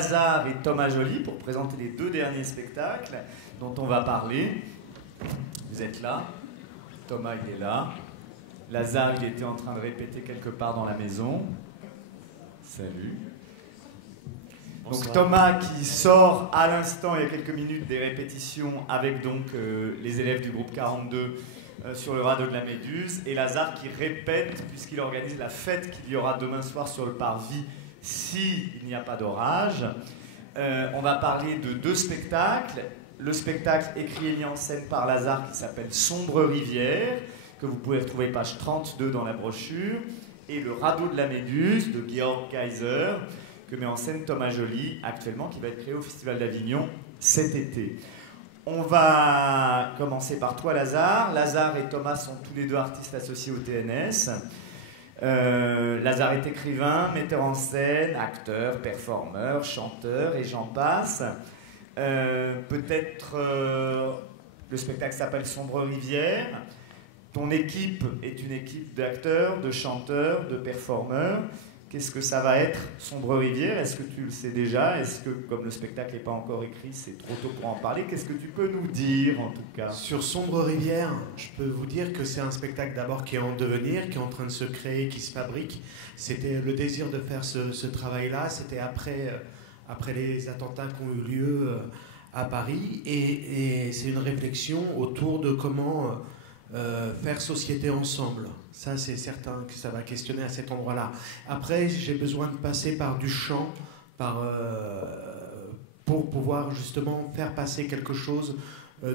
Lazare et Thomas Joly pour présenter les deux derniers spectacles dont on va parler. Vous êtes là, Thomas il est là, Lazare il était en train de répéter quelque part dans la maison. Salut. Bonsoir. Donc Thomas qui sort à l'instant, il y a quelques minutes, des répétitions avec donc les élèves du groupe 42 sur le radeau de la Méduse, et Lazare qui répète puisqu'il organise la fête qu'il y aura demain soir sur le parvis s'il n'y a pas d'orage. On va parler de deux spectacles. Le spectacle écrit et mis en scène par Lazare qui s'appelle Sombre Rivière, que vous pouvez retrouver page 32 dans la brochure, et Le Radeau de la Méduse de Georg Kaiser, que met en scène Thomas Joly actuellement, qui va être créé au Festival d'Avignon cet été. On va commencer par toi, Lazare. Lazare et Thomas sont tous les deux artistes associés au TNS. Lazare est écrivain, metteur en scène, acteur, performeur, chanteur et j'en passe. Peut-être le spectacle s'appelle Sombre Rivière. Ton équipe est une équipe d'acteurs, de chanteurs, de performeurs. Qu'est-ce que ça va être, Sombre Rivière? Est-ce que tu le sais déjà? Est-ce que, comme le spectacle n'est pas encore écrit, c'est trop tôt pour en parler? Qu'est-ce que tu peux nous dire, en tout cas? Sur Sombre Rivière, je peux vous dire que c'est un spectacle d'abord qui est en devenir, qui est en train de se créer, qui se fabrique. C'était le désir de faire ce travail-là. C'était après les attentats qui ont eu lieu à Paris. Et c'est une réflexion autour de comment faire société ensemble. Ça, c'est certain que ça va questionner à cet endroit-là. Après, j'ai besoin de passer par du chant, pour pouvoir justement faire passer quelque chose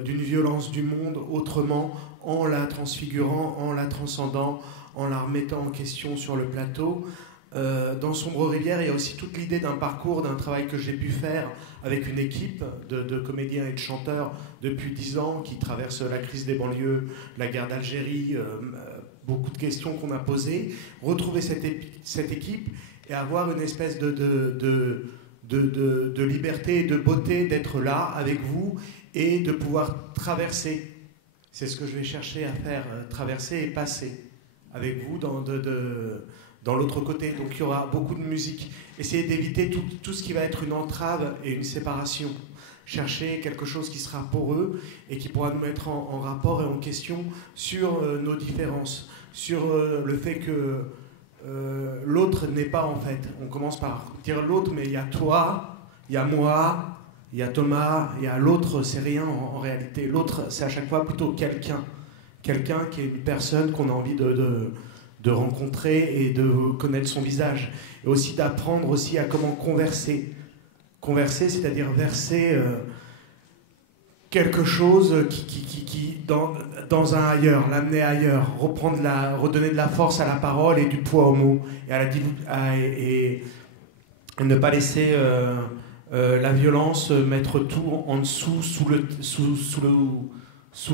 d'une violence du monde autrement, en la transfigurant, en la transcendant, en la remettant en question sur le plateau. Dans Sombre Rivière, il y a aussi toute l'idée d'un parcours, d'un travail que j'ai pu faire avec une équipe de comédiens et de chanteurs depuis 10 ans qui traversent la crise des banlieues, la guerre d'Algérie, beaucoup de questions qu'on a posées. Retrouver cette équipe et avoir une espèce de liberté et de beauté d'être là avec vous et de pouvoir traverser. C'est ce que je vais chercher à faire, traverser et passer avec vous dans l'autre côté. Donc il y aura beaucoup de musique. Essayer d'éviter tout ce qui va être une entrave et une séparation. Chercher quelque chose qui sera poreux et qui pourra nous mettre en rapport et en question sur nos différences, sur le fait que l'autre n'est pas, en fait. On commence par dire l'autre, mais il y a toi, il y a moi, il y a Thomas, il y a l'autre, c'est rien en réalité. L'autre, c'est à chaque fois plutôt quelqu'un. Quelqu'un qui est une personne qu'on a envie de rencontrer et de connaître son visage. Et aussi d'apprendre aussi à comment converser. Converser, c'est-à-dire verser quelque chose qui dans un ailleurs, l'amener ailleurs, redonner de la force à la parole et du poids aux mots, et ne pas laisser la violence mettre tout en dessous, sous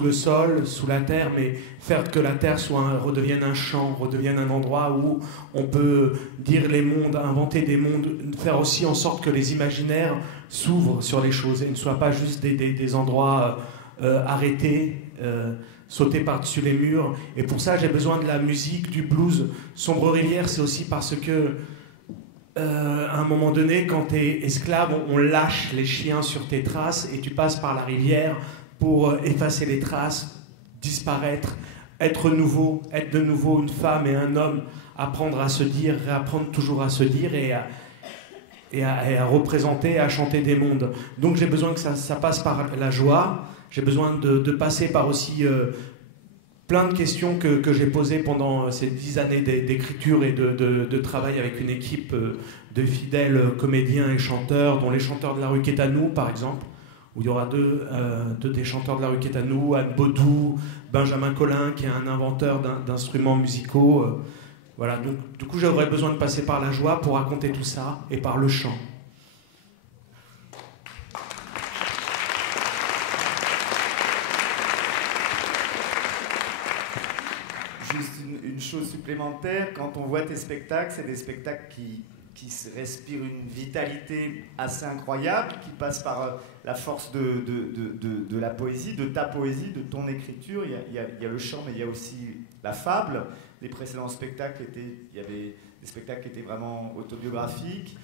le sol, sous la terre, mais faire que la terre redevienne un champ, redevienne un endroit où on peut dire les mondes, inventer des mondes, faire aussi en sorte que les imaginaires s'ouvrent sur les choses et ne soient pas juste des endroits arrêtés, sauter par-dessus les murs. Et pour ça, j'ai besoin de la musique, du blues. Sombre Rivière, c'est aussi parce que à un moment donné, quand tu es esclave, on lâche les chiens sur tes traces et tu passes par la rivière pour effacer les traces, disparaître, être de nouveau une femme et un homme, apprendre à se dire, réapprendre toujours à se dire et à représenter, à chanter des mondes. Donc j'ai besoin que ça passe par la joie, j'ai besoin de passer par aussi plein de questions que j'ai posées pendant ces 10 années d'écriture et de travail avec une équipe de fidèles comédiens et chanteurs, dont les chanteurs de la rue Quétanou, par exemple, où il y aura deux des chanteurs de la rue Quétanou, Anne Baudou, Benjamin Collin, qui est un inventeur d'instruments musicaux. Voilà, donc du coup j'aurais besoin de passer par la joie pour raconter tout ça, et par le chant. Juste une chose supplémentaire, quand on voit tes spectacles, c'est des spectacles qui respirent une vitalité assez incroyable, qui passe par la force de la poésie, de ta poésie, de ton écriture. Il y a le chant, mais il y a aussi la fable. Les précédents spectacles il y avait des spectacles qui étaient vraiment autobiographiques.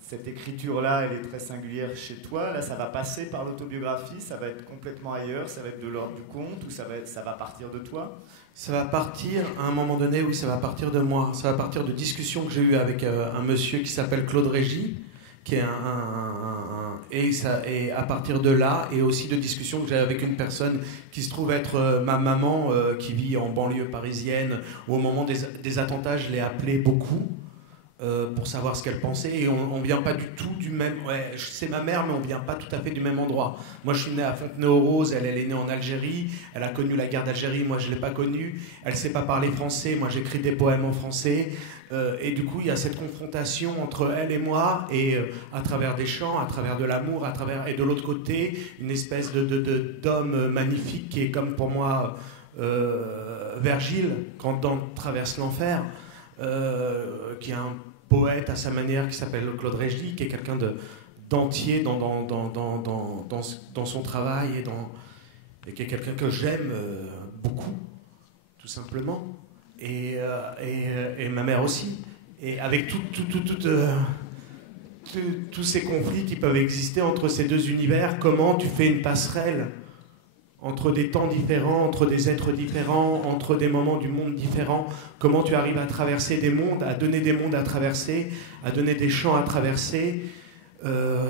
Cette écriture-là, elle est très singulière chez toi. Là, ça va passer par l'autobiographie, ça va être complètement ailleurs, ça va être de l'ordre du conte, ou ça va partir de toi? Ça va partir, à un moment donné, oui, ça va partir de moi. Ça va partir de discussions que j'ai eues avec un monsieur qui s'appelle Claude Régis, qui est et à partir de là, et aussi de discussions que j'ai avec une personne qui se trouve être ma maman, qui vit en banlieue parisienne, où au moment des attentats, je l'ai appelée beaucoup. Pour savoir ce qu'elle pensait, et on vient pas du tout du même... Ouais, c'est ma mère, mais on vient pas tout à fait du même endroit. Moi, je suis né à Fontenay-aux-Roses, elle est née en Algérie, elle a connu la guerre d'Algérie, moi je l'ai pas connue, elle sait pas parler français, moi j'écris des poèmes en français, et du coup il y a cette confrontation entre elle et moi, et à travers des chants, à travers de l'amour, et de l'autre côté, une espèce d'homme magnifique qui est comme pour moi Virgile, quand Dante traverse l'enfer, qui est un poète à sa manière qui s'appelle Claude Régis, qui est quelqu'un d'entier dans son travail et qui est quelqu'un que j'aime beaucoup, tout simplement. Et ma mère aussi. Et avec tous ces conflits qui peuvent exister entre ces deux univers, comment tu fais une passerelle entre des temps différents, entre des êtres différents, entre des moments du monde différents, comment tu arrives à traverser des mondes, à donner des mondes à traverser, à donner des champs à traverser.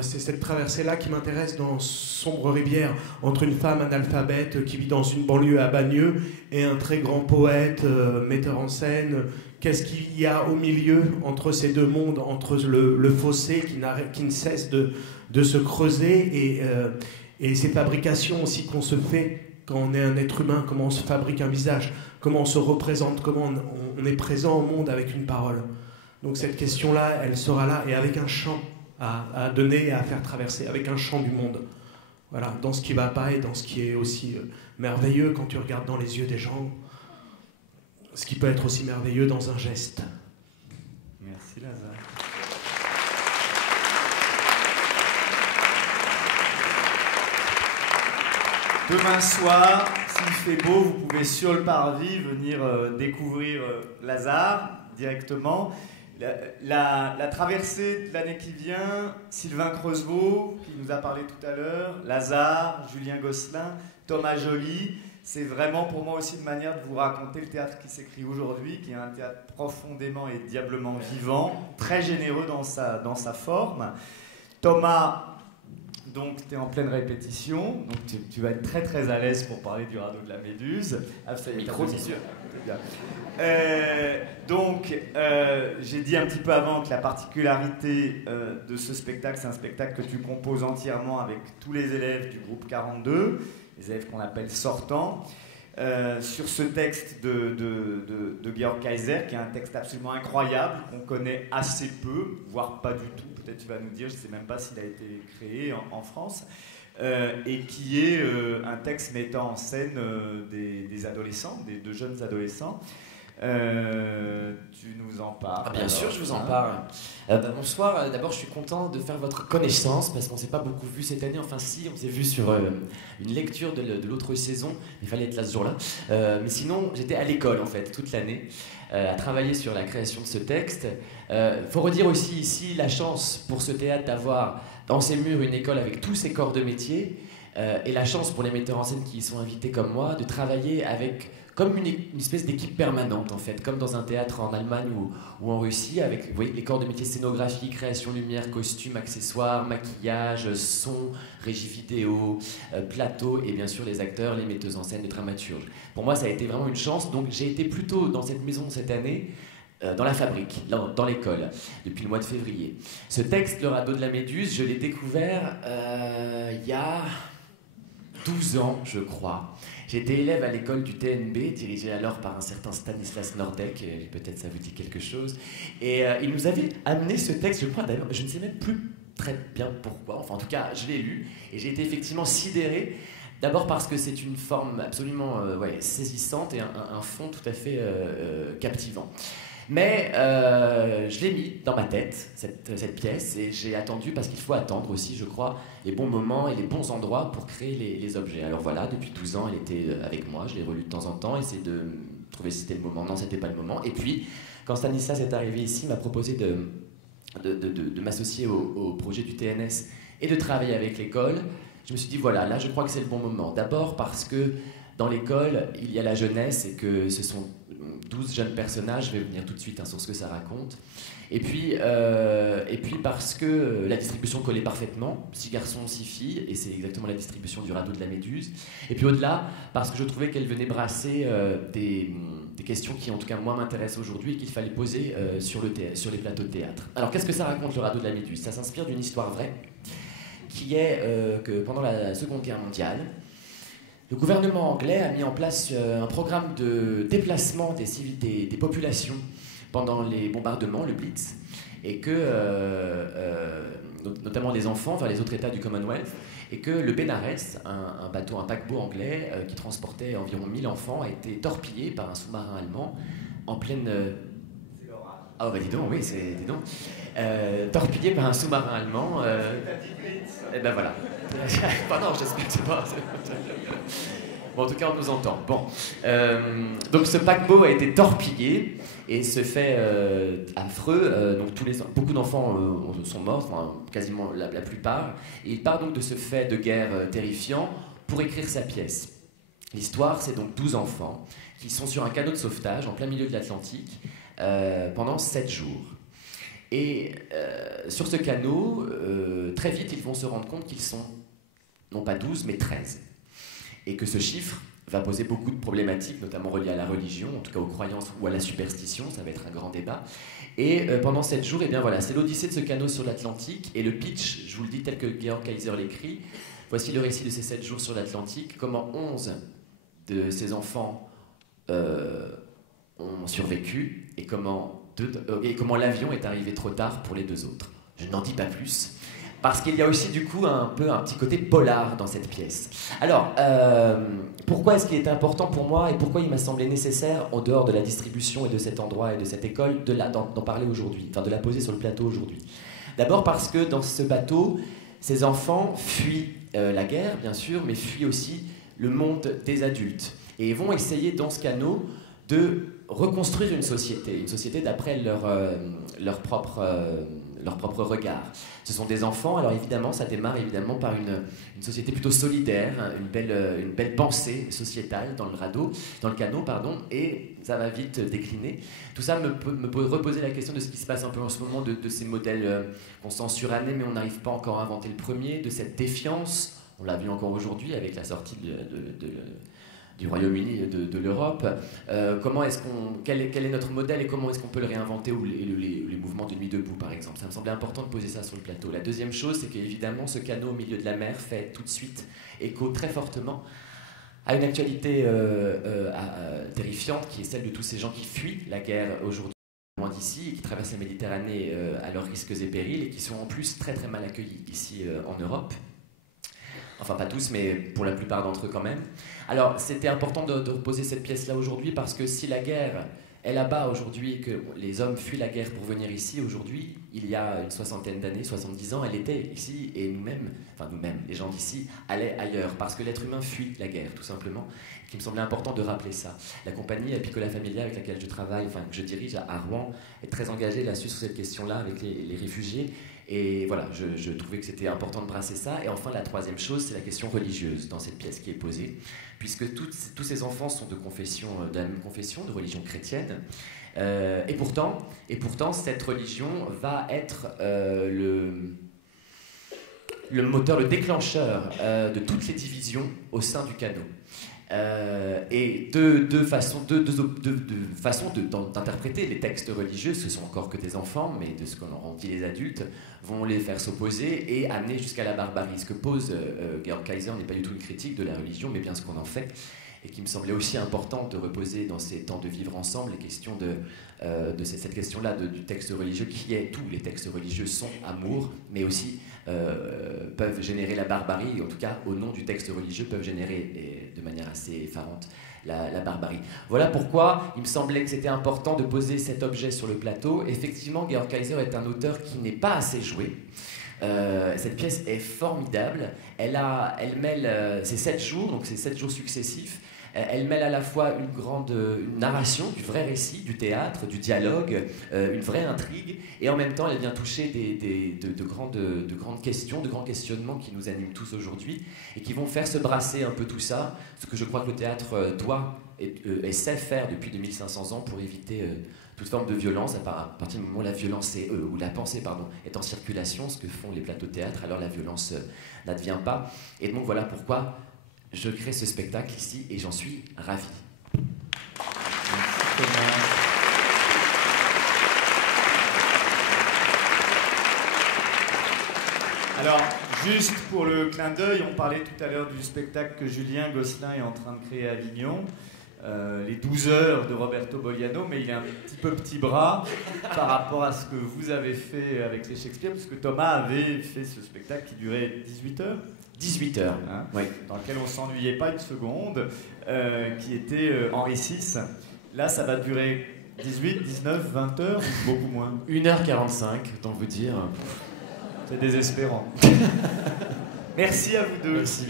C'est cette traversée-là qui m'intéresse dans Sombre rivière, entre une femme analphabète qui vit dans une banlieue à Bagneux et un très grand poète, metteur en scène. Qu'est-ce qu'il y a au milieu entre ces deux mondes, entre le fossé qui ne cesse de se creuser et ces fabrications aussi qu'on se fait quand on est un être humain, comment on se fabrique un visage, comment on se représente, comment on est présent au monde avec une parole. Donc cette question-là, elle sera là, et avec un chant à donner et à faire traverser, avec un chant du monde. Voilà, dans ce qui ne va pas et dans ce qui est aussi merveilleux quand tu regardes dans les yeux des gens, ce qui peut être aussi merveilleux dans un geste. Merci Lazare. Demain soir, s'il fait beau, vous pouvez sur le parvis venir découvrir Lazare directement. La traversée de l'année qui vient, Sylvain Creusevaux, qui nous a parlé tout à l'heure, Lazare, Julien Gosselin, Thomas Joly, c'est vraiment pour moi aussi une manière de vous raconter le théâtre qui s'écrit aujourd'hui, qui est un théâtre profondément et diablement vivant, très généreux dans sa forme. Thomas, donc tu es en pleine répétition, donc tu vas être très très à l'aise pour parler du radeau de la Méduse. Ah, ça y est, micro, c'est sûr. J'ai dit un petit peu avant que la particularité de ce spectacle, c'est un spectacle que tu composes entièrement avec tous les élèves du groupe 42, les élèves qu'on appelle sortants, sur ce texte de Georg Kaiser, qui est un texte absolument incroyable, qu'on connaît assez peu, voire pas du tout, peut-être tu vas nous dire, je ne sais même pas s'il a été créé en France, et qui est un texte mettant en scène des adolescents, de jeunes adolescents. Tu nous en parles? Bien sûr, je vous en parle. Bonsoir, d'abord je suis content de faire votre connaissance parce qu'on ne s'est pas beaucoup vu cette année, enfin si, on s'est vu sur une lecture de l'autre saison, il fallait être là ce jour-là, mais sinon j'étais à l'école en fait toute l'année à travailler sur la création de ce texte. Faut redire aussi ici la chance pour ce théâtre d'avoir dans ses murs une école avec tous ses corps de métier et la chance pour les metteurs en scène qui y sont invités comme moi de travailler avec comme une espèce d'équipe permanente en fait, comme dans un théâtre en Allemagne ou en Russie, avec vous voyez, les corps de métier scénographie, création lumière, costumes, accessoires, maquillage, son, régie vidéo, plateau et bien sûr les acteurs, les metteuses en scène, les dramaturges. Pour moi ça a été vraiment une chance, donc j'ai été plutôt dans cette maison cette année, dans la fabrique, dans l'école, depuis le mois de février. Ce texte, Le radeau de la Méduse, je l'ai découvert il y a 12 ans je crois. J'étais élève à l'école du TNB, dirigée alors par un certain Stanislas Nordek, peut-être ça vous dit quelque chose. Et il nous avait amené ce texte, je crois d'ailleurs, je ne sais même plus très bien pourquoi, enfin en tout cas je l'ai lu, et j'ai été effectivement sidéré, d'abord parce que c'est une forme absolument saisissante et un fond tout à fait captivant. Mais je l'ai mis dans ma tête, cette pièce, et j'ai attendu, parce qu'il faut attendre aussi, je crois, les bons moments et les bons endroits pour créer les objets. Alors voilà, depuis 12 ans, elle était avec moi, je l'ai relue de temps en temps, essayer de trouver si c'était le moment. Non, c'était pas le moment. Et puis, quand Stanislas est arrivé ici, il m'a proposé de m'associer au projet du TNS et de travailler avec l'école, je me suis dit, voilà, là je crois que c'est le bon moment. D'abord parce que dans l'école, il y a la jeunesse et que ce sont 12 jeunes personnages, je vais venir tout de suite sur ce que ça raconte. Et puis parce que la distribution collait parfaitement, 6 garçons, 6 filles, et c'est exactement la distribution du radeau de la Méduse. Et puis au-delà, parce que je trouvais qu'elle venait brasser des questions qui, en tout cas, moi, m'intéressent aujourd'hui et qu'il fallait poser sur les plateaux de théâtre. Alors, qu'est-ce que ça raconte, le radeau de la Méduse? Ça s'inspire d'une histoire vraie, qui est que pendant la Seconde Guerre mondiale, le gouvernement anglais a mis en place un programme de déplacement des populations pendant les bombardements, le Blitz, et que, notamment les enfants, vers les autres États du Commonwealth, et que le Benares, un paquebot anglais qui transportait environ 1000 enfants, a été torpillé par un sous-marin allemand en pleine... Ah bah dis donc, oui, dis donc. Torpillé par un sous-marin allemand. Et ben voilà. Pardon, j'espère que c'est pas... Bon, en tout cas, on nous entend. Bon. Donc ce paquebot a été torpillé et ce fait affreux. Donc beaucoup d'enfants sont morts, enfin, quasiment la plupart. Et il part donc de ce fait de guerre terrifiant pour écrire sa pièce. L'histoire, c'est donc 12 enfants qui sont sur un canot de sauvetage en plein milieu de l'Atlantique pendant 7 jours. Et sur ce canot, très vite, ils vont se rendre compte qu'ils sont non pas 12, mais 13. Et que ce chiffre va poser beaucoup de problématiques, notamment reliées à la religion, en tout cas aux croyances ou à la superstition, ça va être un grand débat. Et pendant 7 jours, eh bien voilà, c'est l'odyssée de ce canot sur l'Atlantique, et le pitch, je vous le dis tel que Georg Kaiser l'écrit, voici le récit de ces 7 jours sur l'Atlantique, comment 11 de ces enfants ont survécu, et comment l'avion est arrivé trop tard pour les 2 autres. Je n'en dis pas plus. Parce qu'il y a aussi du coup un petit côté polar dans cette pièce. Alors, pourquoi est-ce qu'il était important pour moi et pourquoi il m'a semblé nécessaire, en dehors de la distribution et de cet endroit et de cette école, d'en parler aujourd'hui, enfin de la poser sur le plateau aujourd'hui? D'abord parce que dans ce bateau, ces enfants fuient la guerre, bien sûr, mais fuient aussi le monde des adultes. Et vont essayer dans ce canot de reconstruire une société d'après leur propre regard. Ce sont des enfants, alors évidemment, ça démarre évidemment par une société plutôt solidaire, hein, une belle pensée sociétale dans le canot, et ça va vite décliner. Tout ça me reposer la question de ce qui se passe un peu en ce moment, de ces modèles qu'on sent surannés, mais on n'arrive pas encore à inventer le premier, de cette défiance, on l'a vu encore aujourd'hui avec la sortie du Royaume-Uni de l'Europe. Quel est notre modèle et comment est-ce qu'on peut le réinventer, ou les mouvements de Nuit debout par exemple. Ça me semblait important de poser ça sur le plateau. La deuxième chose, c'est qu'évidemment ce canot au milieu de la mer fait tout de suite écho très fortement à une actualité terrifiante qui est celle de tous ces gens qui fuient la guerre aujourd'hui loin d'ici et qui traversent la Méditerranée à leurs risques et périls et qui sont en plus très très mal accueillis ici en Europe. Enfin, pas tous, mais pour la plupart d'entre eux quand même. Alors, c'était important de reposer cette pièce-là aujourd'hui, parce que si la guerre est là-bas aujourd'hui, que les hommes fuient la guerre pour venir ici aujourd'hui, il y a une 60aine d'années, 70 ans, elle était ici, et nous-mêmes, les gens d'ici, allaient ailleurs, parce que l'être humain fuit la guerre, tout simplement. Il me semblait important de rappeler ça. La compagnie Apicola Familia, avec laquelle je travaille, que je dirige à Rouen, est très engagée là-dessus sur cette question-là, avec les réfugiés. Et voilà, je trouvais que c'était important de brasser ça. Et enfin, la troisième chose, c'est la question religieuse dans cette pièce qui est posée, puisque tous ces enfants sont de la même confession, de religion chrétienne. Et pourtant, cette religion va être le moteur, le déclencheur de toutes les divisions au sein du canot. Et deux façons d'interpréter les textes religieux, ce sont encore que des enfants, mais de ce qu'on en dit les adultes, vont les faire s'opposer et amener jusqu'à la barbarie. Ce que pose Georg Kaiser n'est pas du tout une critique de la religion, mais bien ce qu'on en fait, et qui me semblait aussi important de reposer dans ces temps de vivre ensemble les questions de cette question-là du texte religieux, qui est, tous les textes religieux sont amour, mais aussi peuvent générer la barbarie, et en tout cas au nom du texte religieux peuvent générer de manière assez effarante la barbarie. Voilà pourquoi il me semblait que c'était important de poser cet objet sur le plateau. Effectivement, Georg Kaiser est un auteur qui n'est pas assez joué. Cette pièce est formidable. Elle mêle ces 7 jours, donc ces 7 jours successifs, Elle mêle à la fois une narration, du vrai récit, du théâtre, du dialogue, une vraie intrigue, et en même temps elle vient toucher de grandes questions, de grands questionnements qui nous animent tous aujourd'hui, et qui vont faire se brasser un peu tout ça, ce que je crois que le théâtre doit et sait faire depuis 2500 ans pour éviter toute forme de violence. À partir du moment où la violence où la pensée est en circulation, ce que font les plateaux de théâtre, alors la violence n'advient pas. Et donc voilà pourquoi je crée ce spectacle ici et j'en suis ravi. Alors, juste pour le clin d'œil, on parlait tout à l'heure du spectacle que Julien Gosselin est en train de créer à Avignon, les 12 heures de Roberto Bogliano, mais il a un petit bras par rapport à ce que vous avez fait avec les Shakespeare, parce que Thomas avait fait ce spectacle qui durait 18 heures. 18 heures, hein, oui. Dans lequel on ne s'ennuyait pas une seconde, qui était Henri VI. Là, ça va durer 18, 19, 20 heures, ou beaucoup moins. 1h45, autant vous dire. C'est désespérant. Merci à vous deux. Merci.